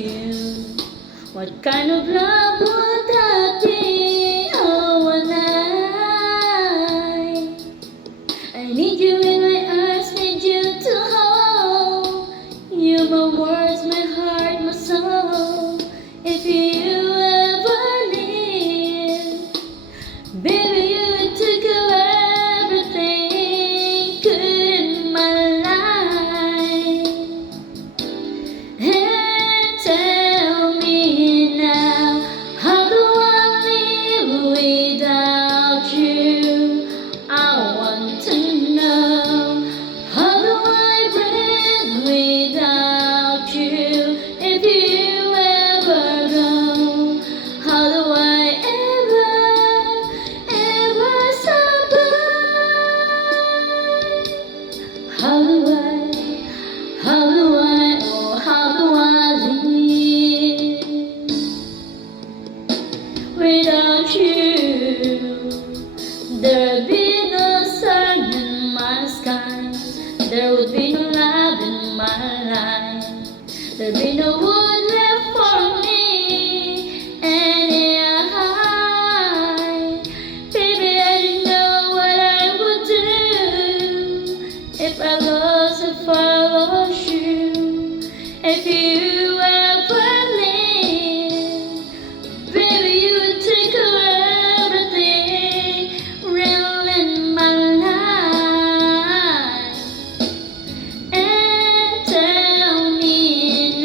you? What kind of love would that be? Oh, and I need you in my arms, need you to hold. You're my words, my heart, my soul. If you ever leave, baby, you took away everything good in my life. And tell me now, how do I live without you? I want to know, how do I breathe without you? If you ever go, how do I ever survive? How do I, oh, how do I live without you? There'd be no sun in my skies, there would be no love in my life, there'd be no wood left for me. And baby, I didn't know what I would do if I lost, if I lost you. If you ever leave, baby, you would take away everything real in my life. And tell me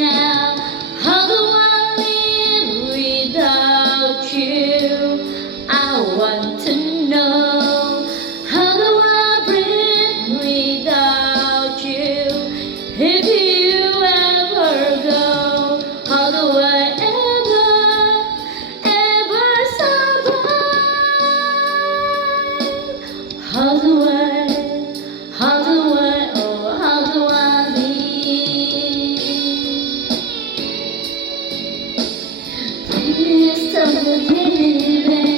now, how do I live without you? I want to know, how do I breathe without you? If you ever go, how do I ever survive? How do I, oh, how do I live? Please tell me, baby.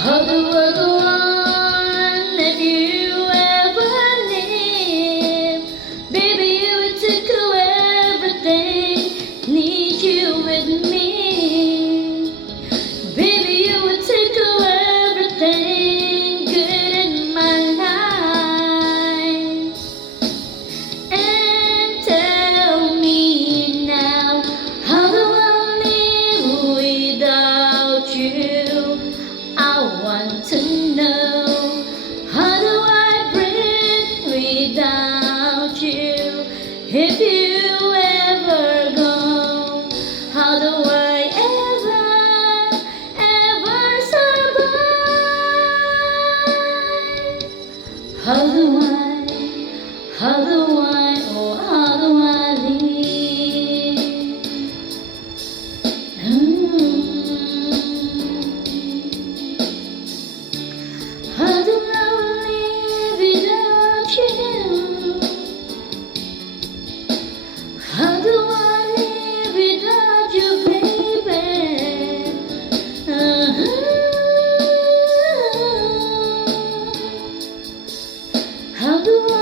How do I go on if you ever leave? Baby, you took away everything, need you with me. Baby, you would take away everything good in my life. And tell me now, how do I live without you? I want to know, how do I breathe without you? If you ever go, how do I ever survive? How do I, oh, how do I live? How do I live without you? How do I live without you, baby? How do I